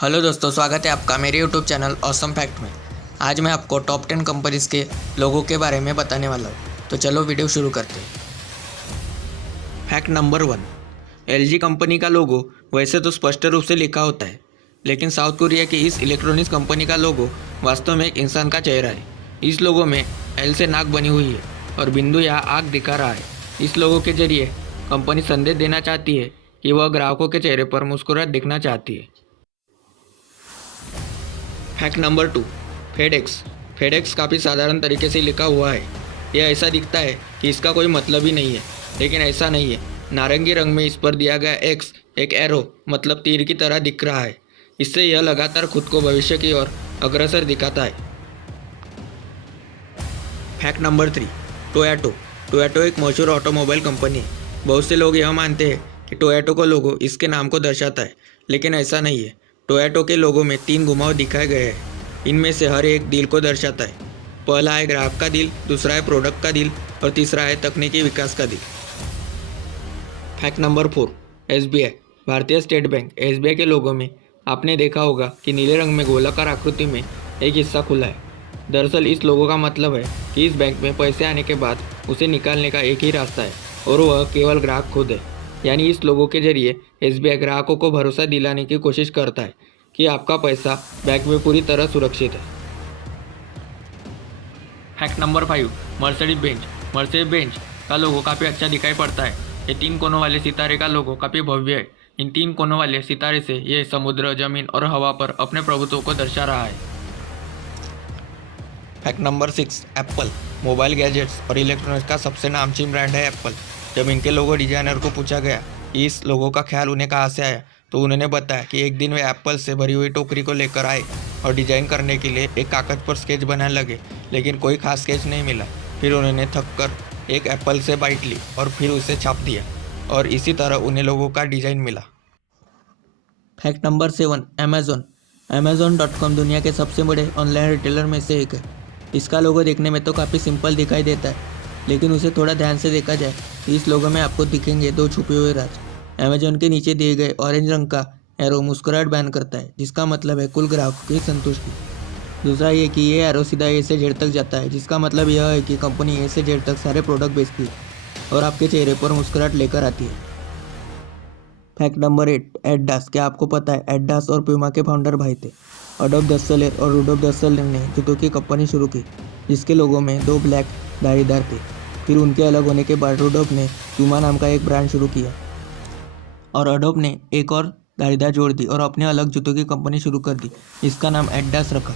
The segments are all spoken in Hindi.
हेलो दोस्तों, स्वागत है आपका मेरे यूट्यूब चैनल ऑसम फैक्ट में। आज मैं आपको टॉप 10 कंपनीज के लोगों के बारे में बताने वाला हूँ। तो चलो वीडियो शुरू करते हैं। Fact number 1। एलजी कंपनी का लोगो वैसे तो स्पष्ट रूप से लिखा होता है, लेकिन साउथ कोरिया की इस इलेक्ट्रॉनिक्स कंपनी का लोगो वास्तव में एक इंसान का चेहरा है। इस लोगो में एल से नाक बनी हुई है और बिंदु यहाँ आग दिखा रहा है। इस लोगो के जरिए कंपनी संदेश देना चाहती है कि वह ग्राहकों के चेहरे पर मुस्कुराहट दिखना चाहती है। Fact number 2। फेडेक्स। फेडेक्स काफ़ी साधारण तरीके से लिखा हुआ है। यह ऐसा दिखता है कि इसका कोई मतलब ही नहीं है, लेकिन ऐसा नहीं है। नारंगी रंग में इस पर दिया गया एक्स एक एरो मतलब तीर की तरह दिख रहा है। इससे यह लगातार खुद को भविष्य की ओर अग्रसर दिखाता है। Fact number 3। टोयोटो। टोयोटो एक मशहूर ऑटोमोबाइल कंपनी है। बहुत से लोग यह मानते हैं कि टोयोटो का लोगो इसके नाम को दर्शाता है, लेकिन ऐसा नहीं है। टोयोटो के लोगों में 3 घुमाव दिखाए गए हैं। इनमें से हर एक दिल को दर्शाता है। पहला है ग्राहक का दिल, दूसरा है प्रोडक्ट का दिल और तीसरा है तकनीकी विकास का दिल। Fact number 4। एसबीआई। भारतीय स्टेट बैंक एसबीआई के लोगों में आपने देखा होगा कि नीले रंग में गोलाकार आकृति में एक हिस्सा खुला है। दरअसल इस लोगों का मतलब है कि इस बैंक में पैसे आने के बाद उसे निकालने का एक ही रास्ता है और वह केवल ग्राहक खुद है। यानी इस लोगों के जरिए एसबीआई ग्राहकों को भरोसा दिलाने की कोशिश करता है कि आपका पैसा बैंक में पूरी तरह सुरक्षित है। Fact number 5। Mercedes Benz. Mercedes Benz का लोगो काफ़ी अच्छा दिखाई पड़ता है। ये 3 कोनों वाले सितारे का लोगो काफ़ी भव्य है। इन 3 कोनों वाले सितारे से ये समुद्र, जमीन और हवा पर अपने प्रभुत्व को दर्शा रहा है। Fact number 6। Apple. Mobile gadgets और इलेक्ट्रॉनिक्स का सबसे नामचीन ब्रांड है एप्पल। जब इनके लोगो डिजाइनर को पूछा गया कि इस लोगो का ख्याल उन्हें कहाँ से आया, तो उन्होंने बताया कि एक दिन वे एप्पल से भरी हुई टोकरी को लेकर आए और डिजाइन करने के लिए एक कागज पर स्केच बनाने लगे, लेकिन कोई खास स्केच नहीं मिला। फिर उन्होंने थक कर एक एप्पल से बाइट ली और फिर उसे छाप दिया और इसी तरह उन्हें लोगों का डिजाइन मिला। Fact number 7। अमेज़ॉन। Amazon.com दुनिया के सबसे बड़े ऑनलाइन रिटेलर में से एक है। इसका लोगो देखने में तो काफ़ी सिंपल दिखाई देता है, लेकिन उसे थोड़ा ध्यान से देखा जाए तो इस लोगो में आपको दिखेंगे 2 छुपे हुए राज। अमेजॉन के नीचे दिए गए ऑरेंज रंग का एरो मुस्कुराहट बयान करता है, जिसका मतलब है कुल ग्राहकों की संतुष्टि। दूसरा ये कि ये एरो सीधा ए से जेड तक जाता है, जिसका मतलब यह है कि कंपनी ए से जेड तक सारे प्रोडक्ट बेचती है और आपके चेहरे पर मुस्कुराहट लेकर आती है। Fact number 8। एडिडास। क्या आपको पता है एडिडास और प्यूमा के फाउंडर भाई थे। अडोल्फ दस्सेलर और रुडोल्फ दस्सेलर ने जूतों की कंपनी शुरू की, जिसके लोगों में 2 ब्लैक धारीदार थे। फिर उनके अलग होने के बाद रुडोल्फ ने प्यूमा नाम का एक ब्रांड शुरू किया और अडोल्फ ने एक और धारीदार जोड़ दी और अपने अलग जूतों की कंपनी शुरू कर दी, जिसका नाम एडिडास रखा।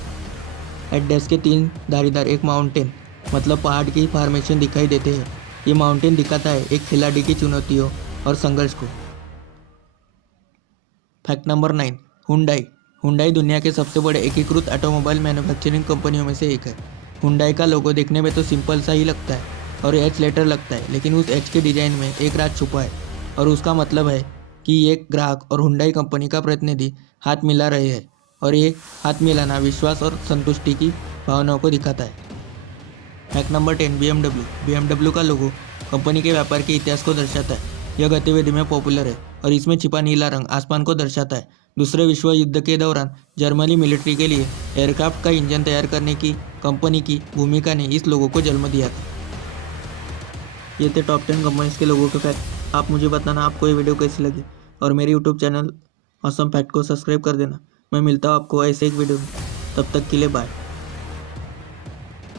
एडिडास के 3 धारीदार एक माउंटेन मतलब पहाड़ की फॉर्मेशन दिखाई देते हैं। ये माउंटेन दिखाता है एक खिलाड़ी की चुनौतियों और संघर्ष को। Fact number 9। हुंडई। हुंडई दुनिया के सबसे बड़े एकीकृत ऑटोमोबाइल मैन्युफैक्चरिंग कंपनियों में से एक है। हुंडई का लोगो देखने में तो सिंपल सा ही लगता है और एच लेटर लगता है, लेकिन उस एच के डिजाइन में एक राज छुपा है और उसका मतलब है कि एक ग्राहक और हुंडई कंपनी का प्रतिनिधि हाथ मिला रहे हैं और ये हाथ मिलाना विश्वास और संतुष्टि की भावनाओं को दिखाता है। Fact number 10। BMW। BMW का लोगो कंपनी के व्यापार के इतिहास को दर्शाता है। यह गतिविधि में पॉपुलर है और इसमें छिपा नीला रंग आसमान को दर्शाता है। दूसरे विश्व युद्ध के दौरान जर्मनी मिलिट्री के लिए एयरक्राफ्ट का इंजन तैयार करने की कंपनी की भूमिका ने इस लोगों को जन्म दिया था। ये थे टॉप 10 कंपनीज के लोगों के फैक्ट। आप मुझे बताना आपको ये वीडियो कैसी लगी और मेरे यूट्यूब चैनल ऑसम फैक्ट को सब्सक्राइब कर देना। मैं मिलता हूँ आपको ऐसे एक वीडियो में, तब तक के लिए बाय।